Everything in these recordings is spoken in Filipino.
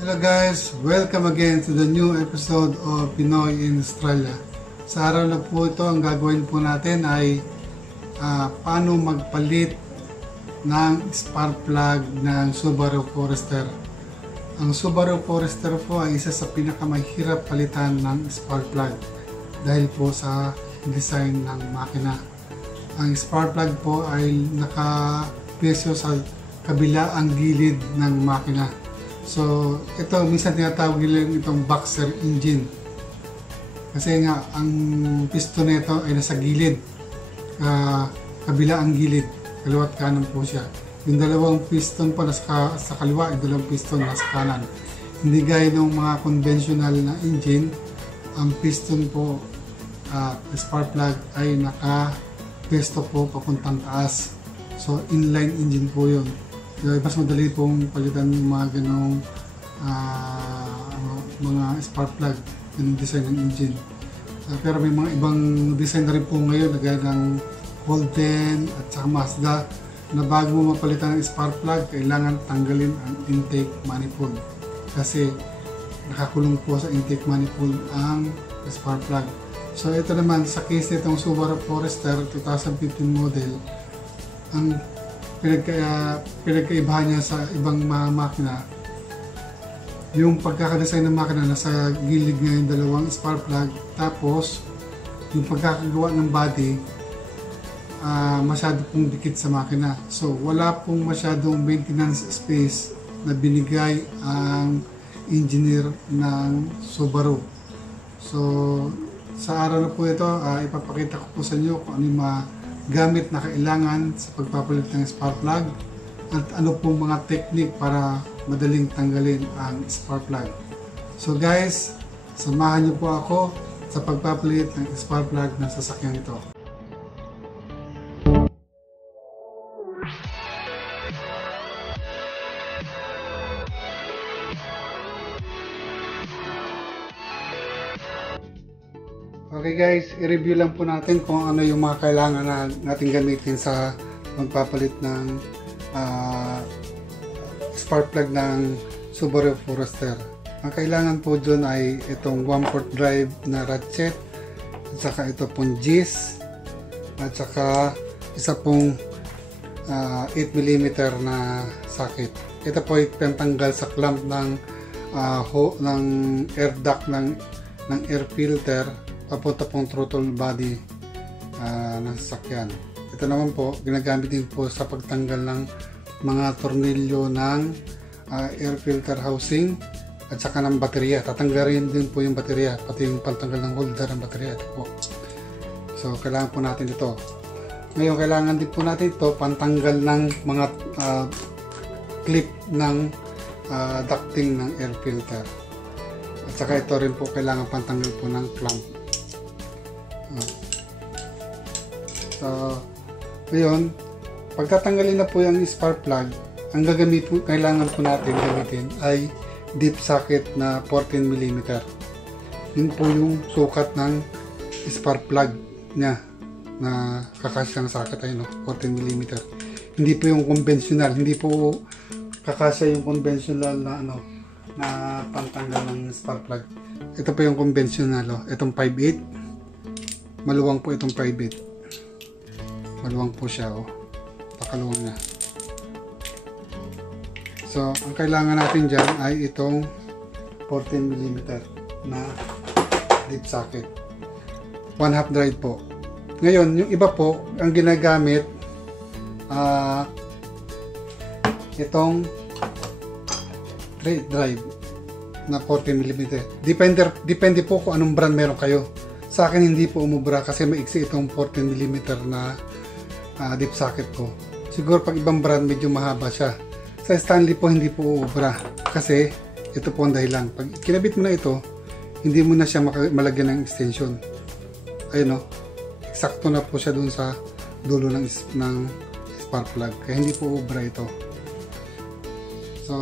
Hello guys! Welcome again to the new episode of Pinoy in Australia. Sa araw na po ito, ang gagawin po natin ay paano magpalit ng spark plug ng Subaru Forester. Ang Subaru Forester po ay isa sa pinakamahirap palitan ng spark plug dahil po sa design ng makina. Ang spark plug po ay nakapeso sa kabila ang gilid ng makina. So, ito, minsan tinatawag nila itong boxer engine. Kasi nga, ang piston nito ay nasa gilid. Kabila ang gilid. Kaliwa at kanan po siya. Yung dalawang piston po nasa sa kaliwa, yung dalawang piston nasa kanan. Hindi gaya ng mga conventional na engine, ang piston po, spark plug ay naka-pesto po papuntang taas. So, inline engine po yun. Mas madali pong palitan yung mga ganong mga spark plug, yung design ng engine. Pero may mga ibang design na rin po ngayon, gaya ng Holden at saka Mazda, na bago mo mapalitan ng spark plug, kailangan tanggalin ang intake manifold. Kasi nakakulong po sa intake manifold ang spark plug. So ito naman, sa case nitong Subaru Forester 2015 model, ang pinagkaibahan niya sa ibang mga makina, yung pagkakadesign ng makina, nasa gilid nga yung dalawang spark plug, tapos yung pagkakagawa ng body masyado pong dikit sa makina. So wala pong masyadong maintenance space na binigay ang engineer ng Subaru. So sa araw na po ito, ipapakita ko po sa inyo kung ano yung mga gamit na kailangan sa pagpapalit ng spark plug at ano pong mga technique para madaling tanggalin ang spark plug. So guys, samahan niyo po ako sa pagpapalit ng spark plug ng sasakyan ito. Okay guys, i-review lang po natin kung ano yung mga kailangan na natin gamitin sa magpapalit ng spark plug ng Subaru Forester. Ang kailangan po dyan ay itong 1/4 drive na ratchet, at saka ito pong Gis, at saka isa pong 8mm na socket. Ito po ay pantanggal sa clamp ng air duct ng air filter papunta pong throttle body ng sasakyan. Ito naman po, ginagamit din po sa pagtanggal ng mga tornilyo ng air filter housing at saka ng baterya. Tatanggalin din po yung baterya, pati yung pantanggal ng holder ng baterya. Ito po. So, kailangan po natin ito. Ngayon, kailangan din po natin ito pantanggal ng mga clip ng ducting ng air filter. At saka ito rin po kailangan pantanggal po ng clamp. So, ngayon, pagtatanggalin na po yung spark plug, ang kailangan po natin gamitin ay deep socket na 14mm. Yun po yung sukat ng spark plug niya na kakasya ng socket ay 14mm. Hindi po yung conventional, hindi po kakasya yung conventional na na pantanggal ng spark plug. Ito po yung conventional, itong 5/8. Maluwang po itong 5/8. Maluwang po siya, pakaluwang niya. So, ang kailangan natin dyan ay itong 14mm na deep socket. 1/2 drive po. Ngayon, yung iba po, ang ginagamit itong 3 drive na 14mm. Depende po kung anong brand meron kayo. Sa akin hindi po umubra kasi maiksi itong 14mm na deep socket ko. Siguro pag ibang brand medyo mahaba siya. Sa Stanley po hindi po umubra kasi ito po ang dahilan. Pag kinabit mo na ito, hindi mo na siya malagyan ng extension. Ayun eksakto na po siya dun sa dulo ng spark plug. Kaya hindi po umubra ito. So,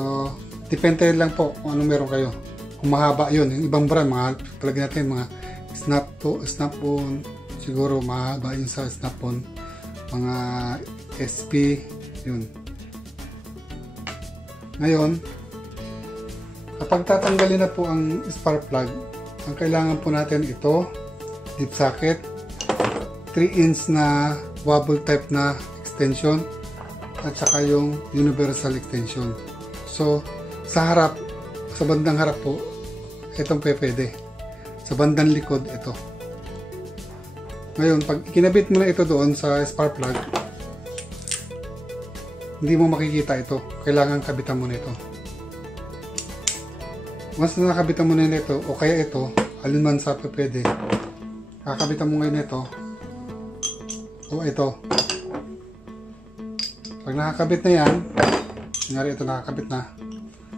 depende lang po kung anong meron kayo. Kung mahaba yun, yung ibang brand, talagyan natin mga Snap-on, siguro mahaba yun sa Snap-on, mga SP, yun. Ngayon, Kapag tatanggalin na po ang spark plug, ang kailangan po natin ito, dip socket, 3-inch na wobble type na extension, at saka yung universal extension. So, sa harap, sa bandang harap po, itong pwede. Sa bandang likod, ito. Ngayon, pag kinabit mo na ito doon sa spark plug, hindi mo makikita ito. Kailangan kabitan mo na ito. Once na nakabitan mo na ito, o kaya ito, alin man sa pwede, kakabitan mo ngayon ito, o ito. Pag nakakabit na yan, kunyari ito nakakabit na,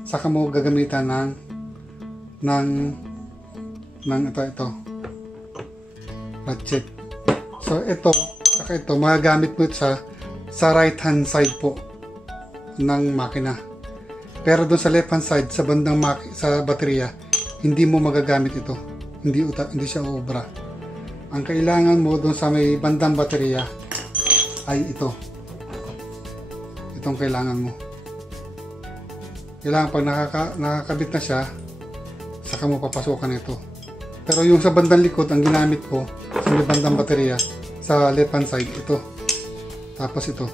saka mo gagamitan ng ito ratchet. So ito, saka ito, magagamit mo ito sa right hand side po ng makina. Pero doon sa left hand side, sa bandang sa baterya, hindi mo magagamit ito. Hindi siya uubra. Ang kailangan mo doon sa may bandang baterya ay ito. Itong kailangan mo. Kailangan pag nakakabit na siya, saka mo papasukan ito. Pero yung sa bandang likod, ang ginamit ko sa may bandang baterya, sa left hand side, ito. Tapos ito.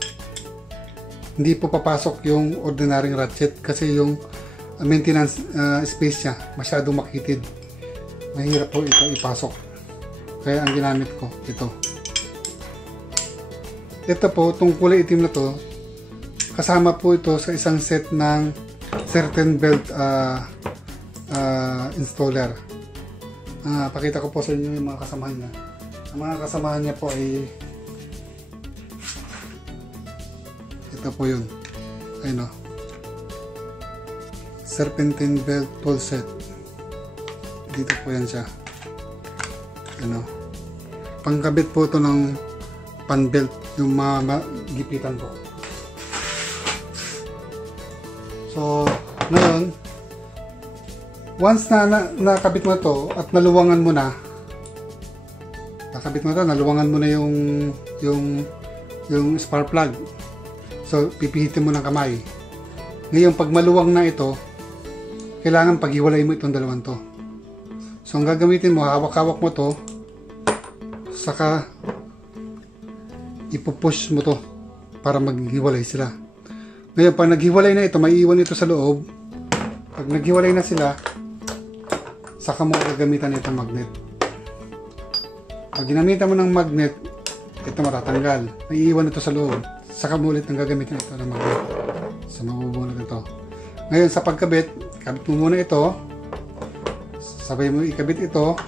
Hindi po papasok yung ordinary ratchet kasi yung maintenance space niya masyadong makitid. Mahirap po ito ipasok. Kaya ang ginamit ko, ito. Ito po, itong kulay itim na to, kasama po ito sa isang set ng certain belt installer. Pakita ko po sa inyo yung mga kasamahan niya. Ang mga kasamahan niya po ay ito po yun. Ayun o. Serpentine belt tool set. Dito po yan siya. Ano? Pangkabit po ito ng pan belt, yung mga gipitan po. So, ngayon, once na nakabit mo ito at naluwangan mo na, naluwangan mo na yung spark plug. So, pipihitin mo ng kamay. Ngayon, pag maluwang na ito, kailangan paghiwalay mo itong dalawang to. So, ang gagamitin mo, hawak-hawak mo to, saka ipupush mo to para maghiwalay sila. Ngayon, pag naghiwalay na ito, maiiwan ito sa loob. Pag naghiwalay na sila, saka mo gagamitan itong magnet. Pag ginamitan mo ng magnet, ito matatanggal. Maiiwan ito sa loob. Saka mo ulit nang gagamitin ito ng magnet. So, mabubunod ito. Ngayon, sa pagkabit, kabit mo muna ito. Sabay mo ikabit ito.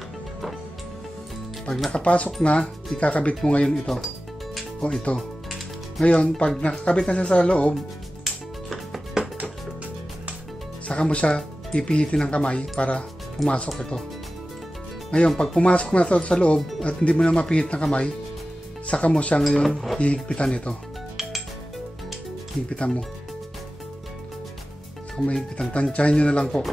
Pag nakapasok na, ikakabit mo ngayon ito. O ito. Ngayon, pag nakakabit na siya sa loob, saka mo siya pipihitin ng kamay para pumasok ito. Ngayon, pag pumasok na ito sa loob at hindi mo na mapihit ng kamay, saka mo siya ngayon hihigpitan ito. Higpitan mo. Saka mahigpitan. Tansyahin nyo na lang po.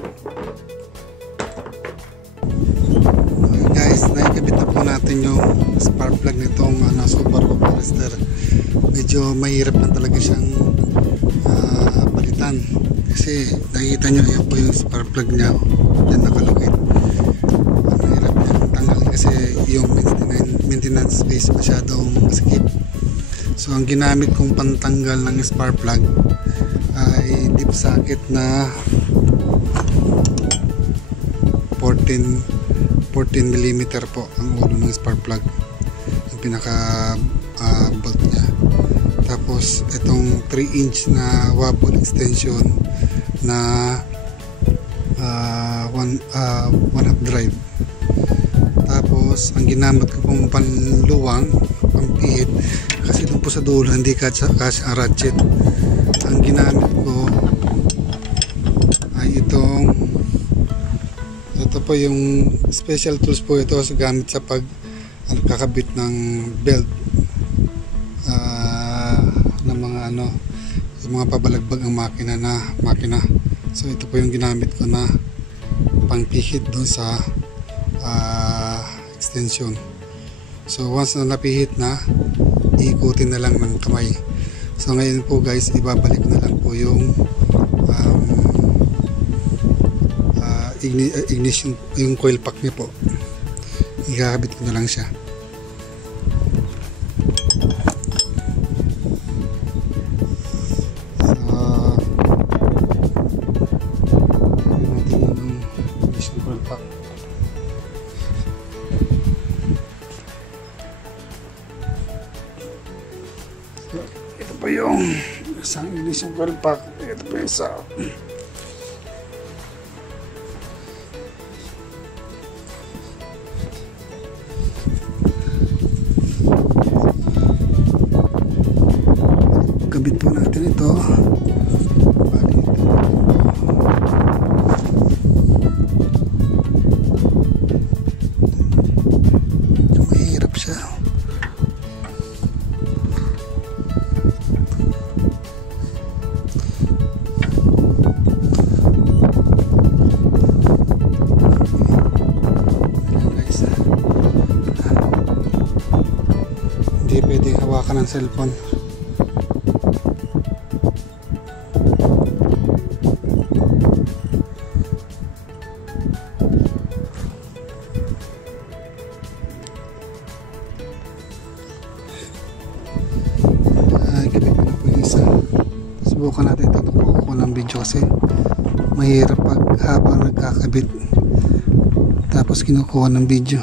Okay guys, naikabit na po natin yung spark plug nitong Subaru Forester. Medyo mahirap na talaga siyang palitan. Kasi nakikita nyo, yan po yung spark plug niya. Yan nakalukit. Mahirap niyang tanggalin kasi yung maintenance space masyadong masikip. So ang ginamit kong pantanggal ng spark plug ay dip socket na 14 mm po ang ulo ng spark plug. Yung pinaka bolt niya. Tapos itong 3-inch na wobble extension na 1/2 drive. Tapos ang ginamit ko pong panluwang, pampihit, kasi doon po sa dulo hindi kasya ang ratchet. Ang ginamit ko ay ito po yung special tools po ito sa gamit sa kakabit ng belt ng mga yung mga pabalagbag ang makina. So ito po yung ginamit ko na pangpihit doon sa extension. So once na napihit na, iikutin na lang ng kamay. So ngayon po guys, ibabalik na lang po yung ignition, yung coil pack niya po. Ikakabit ko na lang siya. Ito pa yung isang ignition coil pack. Ito pa yung isa. Kabit po natin ito. Mahirap siya. Hindi pwede hawakan ng cellphone. Subukan natin ito kumukuha ng video kasi mahirap pag habang nagkakabit tapos kinukuha ng video.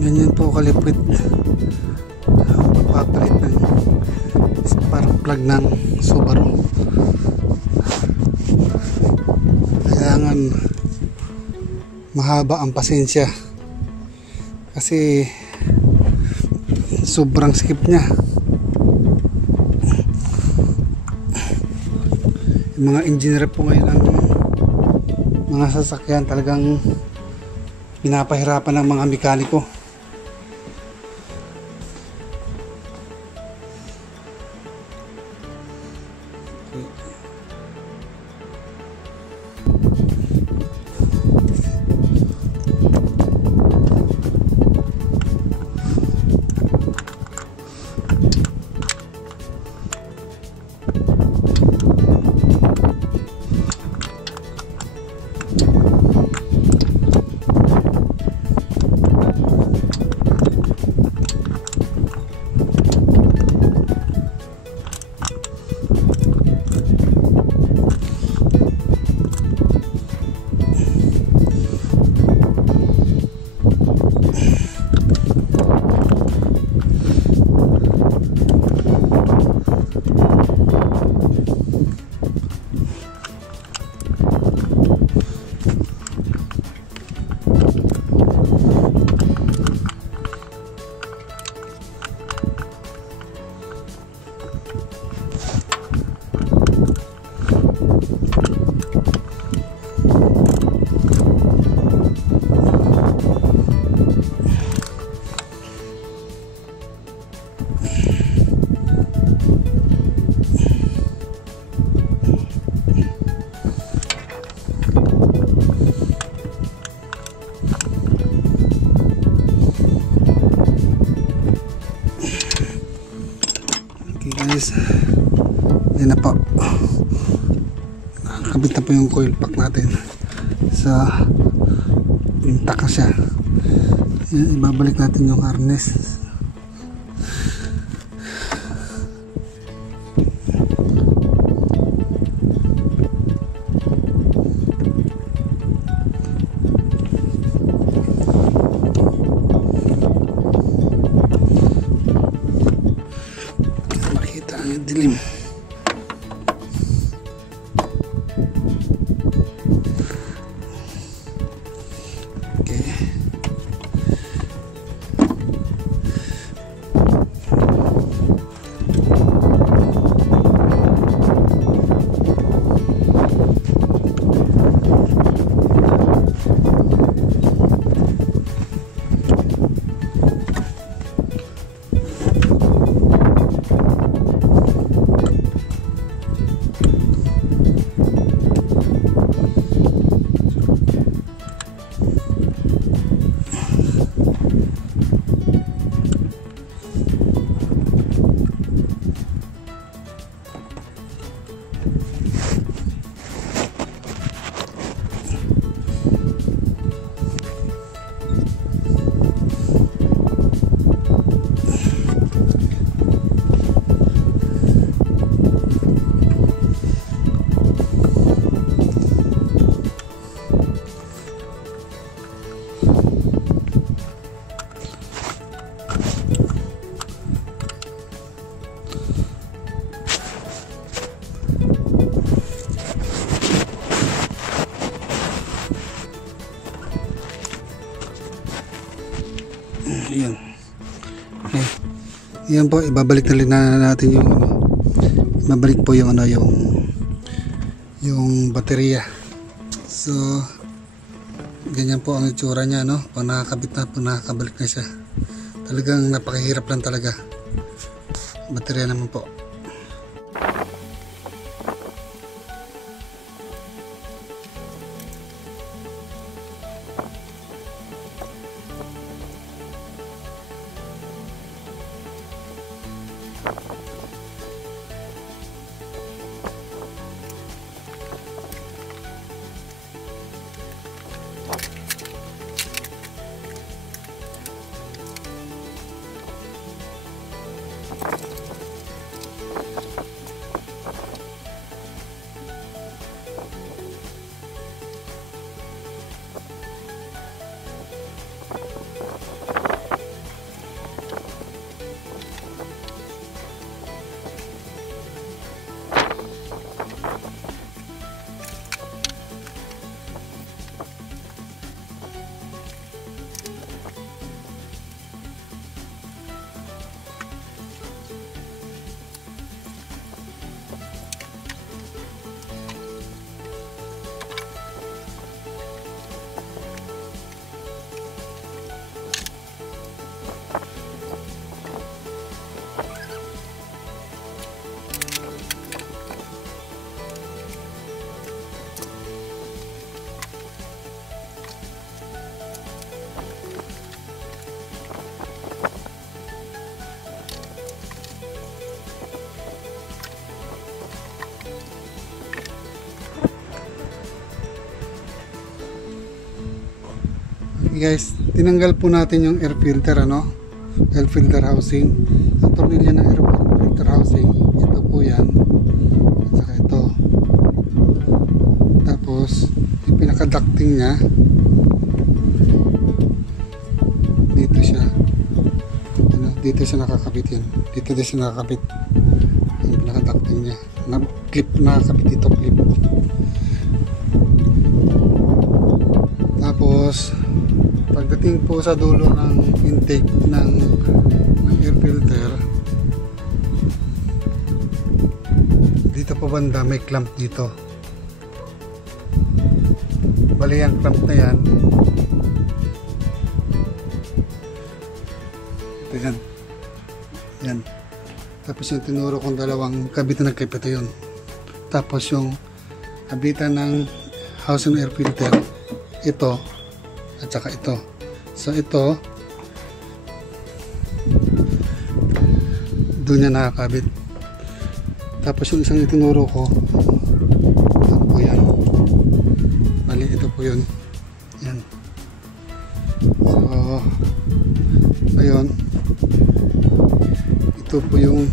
Ganyan po kalipit pagpapalit ng spark plug ng Subaru. Kailangan mahaba ang pasensya kasi sobrang sikip niya. Yung mga engineer po ngayon ng mga sasakyan talagang pinapahirapan ng mga mekaniko. guys, yan na po, nakakabit na po yung coil pack natin. So intact na siya. Yan, ibabalik natin yung harness. Makita ang dilim. Ayan. Okay. Ayan po, ibabalik na rin natin yung ibabalik po yung yung baterya. So ganyan po ang itsura niya, no? Pag nakakabit na, pag nakakabalik na siya. Talagang napakahirap lang talaga. Baterya naman po. Guys, tinanggal po natin yung air filter, air filter housing. Ang tornilyo ng air filter housing, ito po yan, at saka ito. Tapos yung pinaka ducting nya dito siya, dito siya nakakabit. Yan dito din siya nakakabit, yung pinaka ducting nya na clip, nakakabit dito clip. Tapos pagdating po sa dulo ng intake ng air filter, dito po banda may clamp dito. Bali ang clamp na yan, ito yan, yan. Tapos yung tinuro kong dalawang kabitan ng clip, ito yun. Tapos yung kabitan ng housing air filter, ito at saka ito. So ito doon niya nakakabit. Tapos yung isang itinuro ko, yan po yan. Bali, ito po yun. Yan. So, ayun. Ito po yung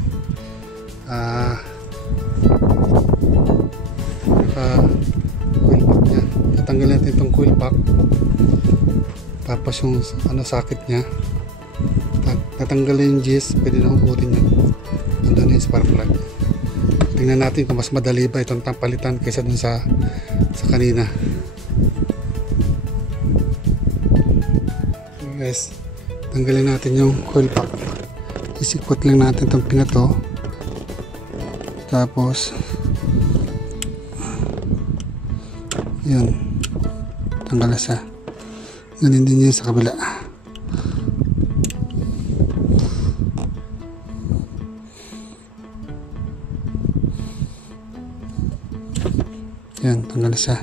coil pack nya. Tatanggalin natin itong coil pack. Tapos yung sakit nya. Tatanggalin yung gis. Pwede na uputin yan. Nandun yung spark plug. Tingnan natin kung mas madali ba itong palitan kaysa dun sa kanina. Okay guys, tanggalin natin yung coil pack. Isikot lang natin itong pina to. Tapos yun, tanggal na siya. Ganun din yun sa kabila. Yan, tanggal na siya.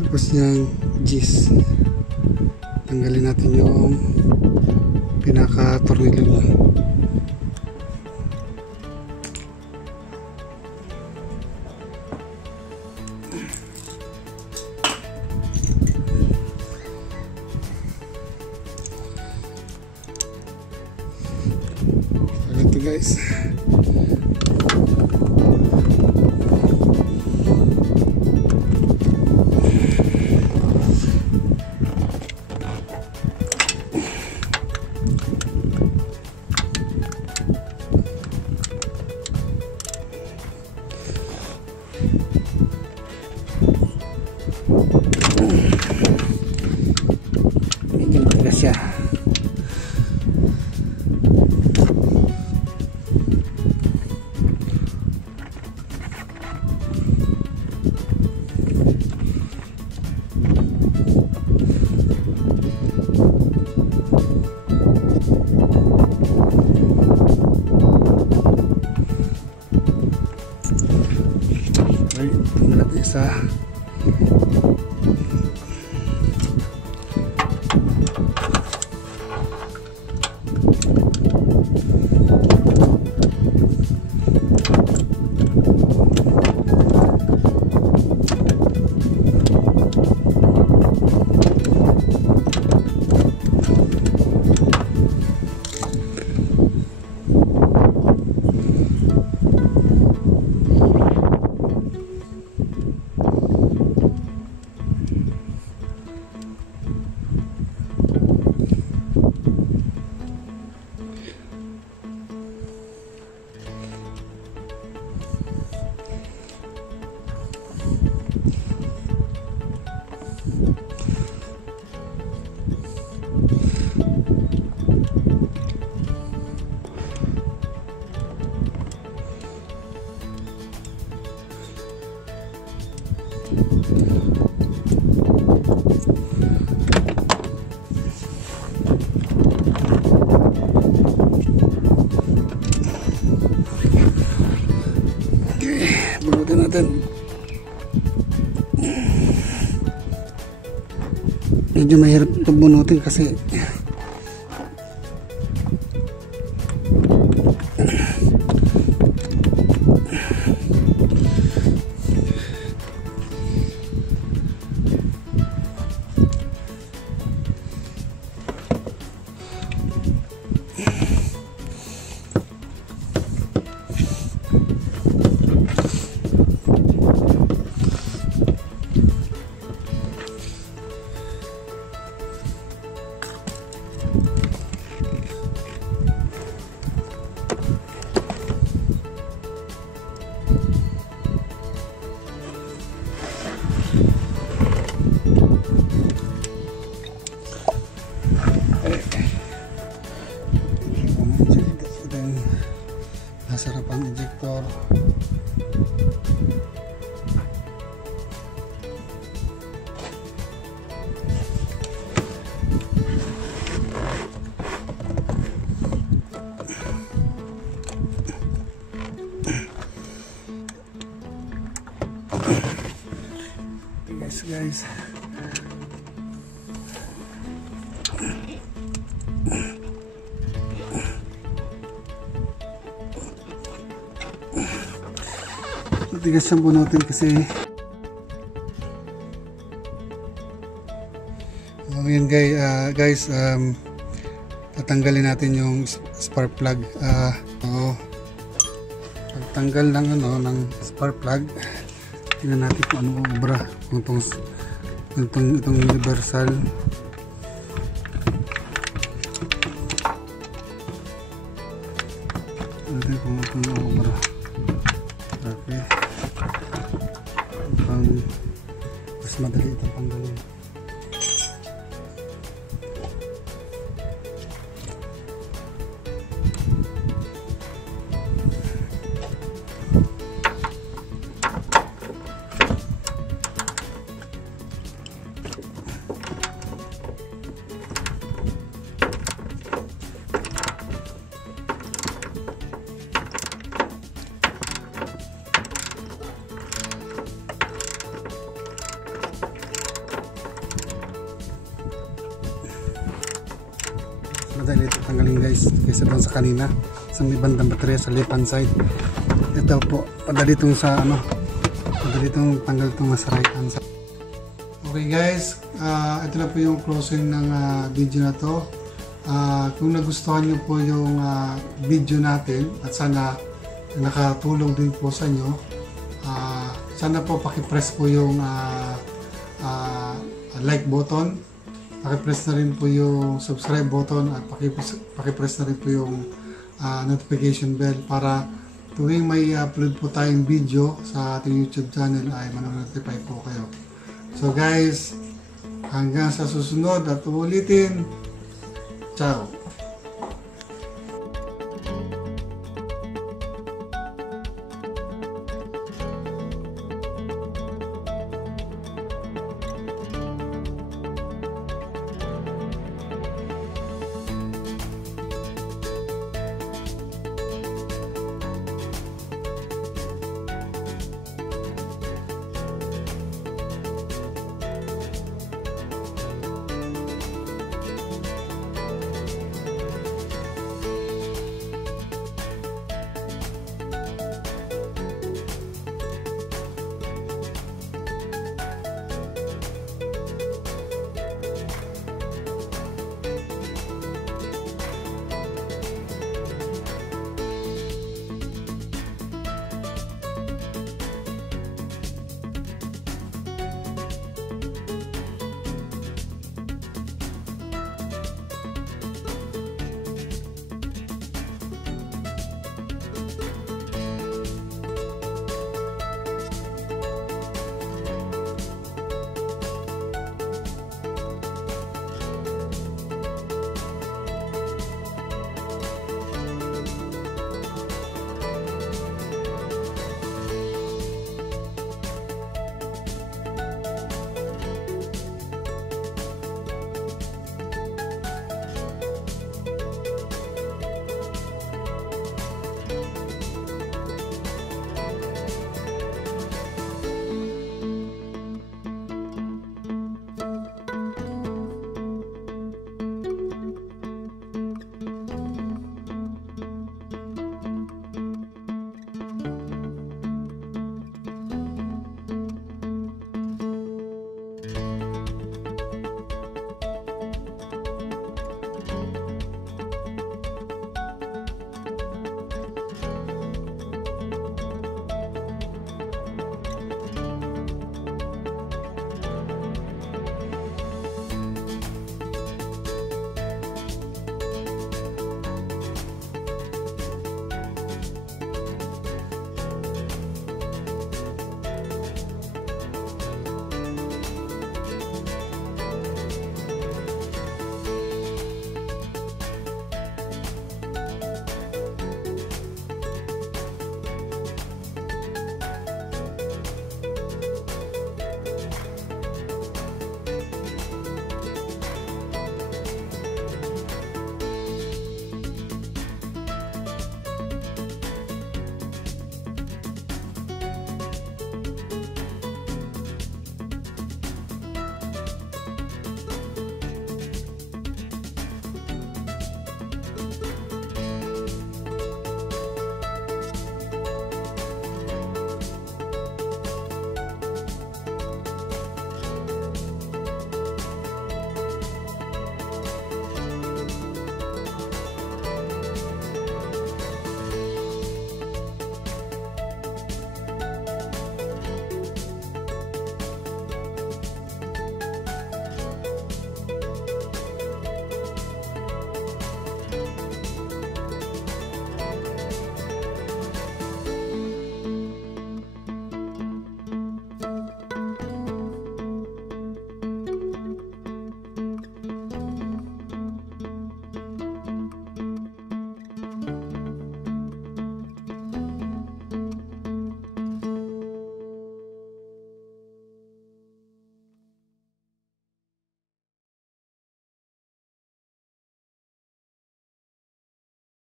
Tapos yung gis, tanggalin natin yung pinaka-tornilyo niya. So ito guys, medyo matigas siya. Tingnan natin isa. Bunutin natin. Medyo mahirap ito bunutin kasi nasarap ang injector. Guys, Tigas siyang bunutin kasi ngayon guys, tatanggalin natin yung spark plug. Pagtanggal ng spark plug, tingnan natin kung ano ang obra, kung itong universal. Natin kung itong obra. Okay. Mas madali itong tanggalin. Madali ito tanggalin guys, kaysa doon sa kanina sa may bandang baterya sa left hand side. Ito po, madali itong sa madali itong tanggal itong sa right hand side. Okay guys, ito na po yung closing ng video na to. Kung nagustuhan nyo po yung video natin at sana nakatulong din po sa inyo, sana po pakipress po yung like button. Pakipress na rin po yung subscribe button at pakipress na rin po yung notification bell para tuwing may upload po tayong video sa ating YouTube channel ay manonotify po kayo. So guys, hanggang sa susunod at ulitin. Ciao!